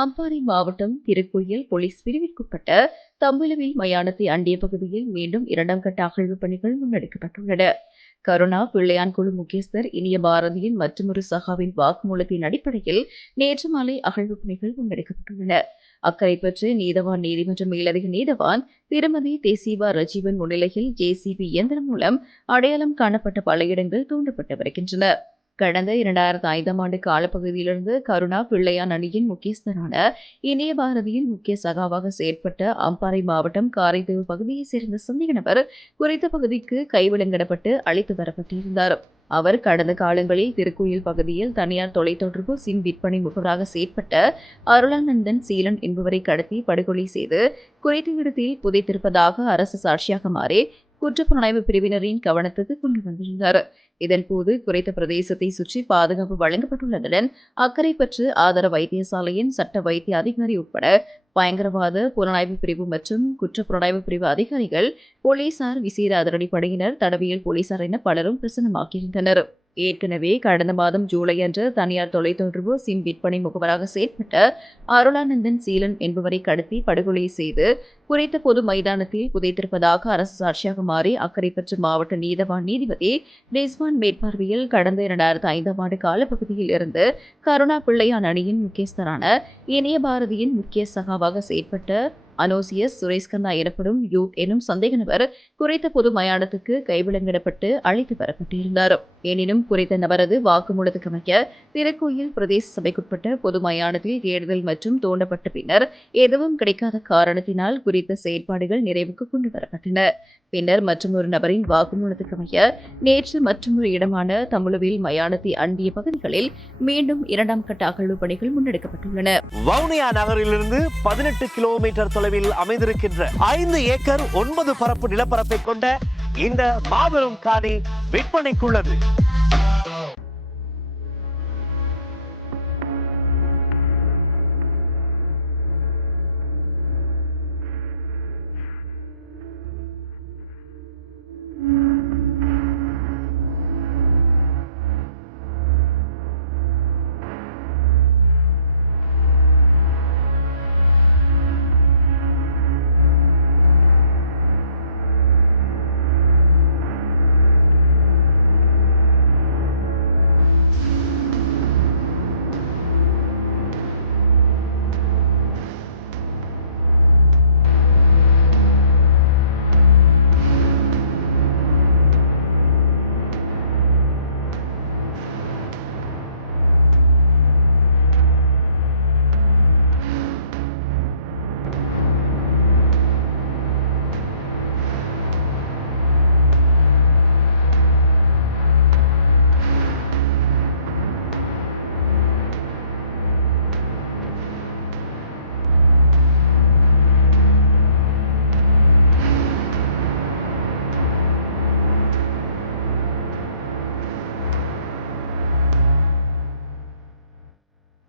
அம்பாறை மாவட்டம் திருக்கோயில் போலீஸ் பிரிவிற்குட்பட்ட தம்புலவில் மயானத்தை அண்டிய பகுதியில் மீண்டும் 2ஆம் கட்ட அகழ்வு பணிகள் முன்னெடுக்கப்பட்டுள்ளன. கருணா பிள்ளையான் குழு முக்கியஸ்தர் இனிய பாரதியின் மற்றொரு சகாவின் வாக்குமூலத்தின் அடிப்படையில் நேற்று மாலை அகழ்வு பணிகள் முன்னெடுக்கப்பட்டுள்ளன. அக்கரைப்பற்று நீதவான் நீதிமன்ற மேலதிக நீதவான் திருமதி தேசிபா ரஜீவன் முன்னிலையில் ஜேசிபி இயந்திரம் மூலம் அடையாளம் காணப்பட்ட பல இடங்கள் தூண்டப்பட்டு வருகின்றன. கடந்த 2005ஆம் ஆண்டு காலப்பகுதியிலிருந்து கருணா பிள்ளையான் அணியின் முக்கியஸ்தரான இனிய பாரதியின் முக்கிய சகாவாக செயற்பட்ட அம்பாறை மாவட்டம் காரைதீவு பகுதியைச் சேர்ந்த சந்தேக நபர் குறித்த பகுதிக்கு கைவிலங்கிடப்பட்டு அழைத்து வரப்பட்டிருந்தார். அவர் கடந்த காலங்களில் திருக்கோயில் பகுதியில் தனியார் தொலைத்தொடர்பு சிம் விற்பனை முகவராக செயற்பட்ட அருளானந்தன் சீலன் என்பவரை கடத்தி படுகொலை செய்து குறித்த இடத்தில் புதைத்திருப்பதாக அரசு சாட்சியாக மாறி குற்றப்புலனாய்வு பிரிவினரின் கவனத்துக்கு கொண்டு வந்திருந்தார். இதன்போது குறித்த பிரதேசத்தை சுற்றி பாதுகாப்பு வழங்கப்பட்டுள்ளதுடன் அக்கரைப்பற்று ஆதார வைத்தியசாலையின் சட்ட வைத்திய அதிகாரி உட்பட பயங்கரவாத புலனாய்வு பிரிவு மற்றும் குற்றப்புலனாய்வு பிரிவு அதிகாரிகள், போலீசார், விசேட அதிரடிப்படையினர், தடவியல் போலீசார் என பலரும் பிரசன்னமாக்கியிருந்தனர். ஏற்கனவே கடந்த மாதம் ஜூலை அன்று தனியார் தொலைத்தொடர்பு சிம் விற்பனை முகவராக செயற்பட்ட அருளானந்தன் சீலன் என்பவரை கடத்தி படுகொலை செய்து குறித்த பொது மைதானத்தில் புதைத்திருப்பதாக அரசு சாட்சியாக மாறி அக்கரைப்பற்று மாவட்ட நீதவான் நீதிபதி ரிஸ்வான் மேற்பார்வையில் கடந்த 2005ஆம் ஆண்டு காலப்பகுதியில் இருந்து கருணா பிள்ளையான் அணியின் முக்கியஸ்தரான இனிய பாரதியின் முக்கிய சகாவாக செயற்பட்ட அனோசியஸ் சுரேஷ்கந்தா எனப்படும் யூத் எனும் சந்தேக நபர் குறித்த பொது மயானத்துக்கு கைவிலங்கிடப்பட்டு அழைத்து வரப்பட்டிருந்தார். எனினும் குறித்த நபரது வாக்குமூலத்துக்கு அமைய திருக்கோயில் பிரதேச சபைக்குட்பட்ட பொது மயானத்தில் தேடுதல் மற்றும் தோண்டப்பட்ட பின்னர் எதுவும் கிடைக்காத காரணத்தினால் குறித்த செயற்பாடுகள் நிறைவுக்கு கொண்டு வரப்பட்டன. பின்னர் மற்றொரு நபரின் வாக்குமூலத்துக்கு அமைய நேற்று மற்றொரு இடமான தமுலுவில் மயானத்தை அண்டிய பகுதிகளில் மீண்டும் 2ஆம் கட்ட அகழ்வு பணிகள் முன்னெடுக்கப்பட்டுள்ளன. வவுனியா நகரிலிருந்து 18 கிலோமீட்டர் தொலைவில் அமைந்திருக்கின்ற 5 ஏக்கர் 9 பரப்பு நிலப்பரப்பை கொண்ட இந்த மாபெரும் காணி விற்பனைக்குள்ளது.